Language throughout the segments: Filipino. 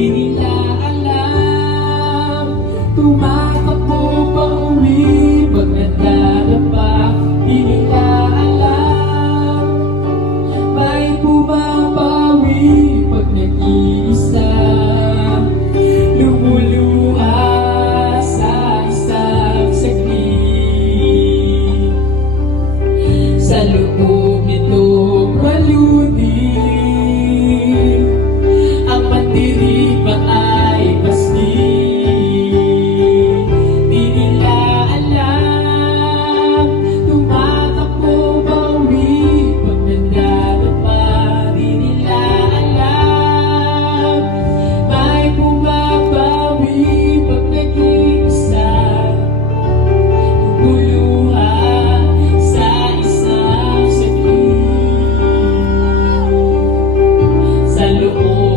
You. sangue o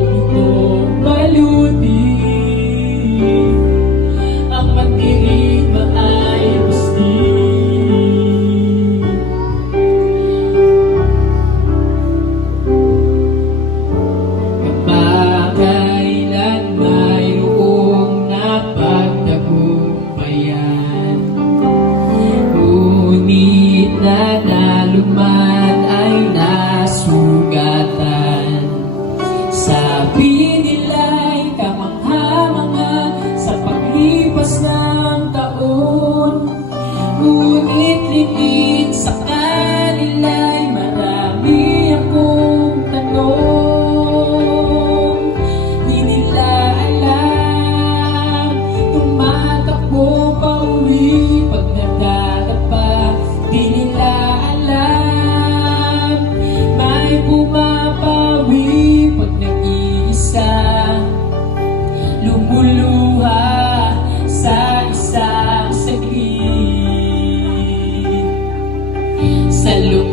pag-ibig sa.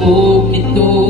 po ito.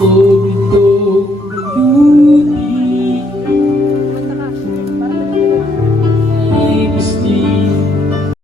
todo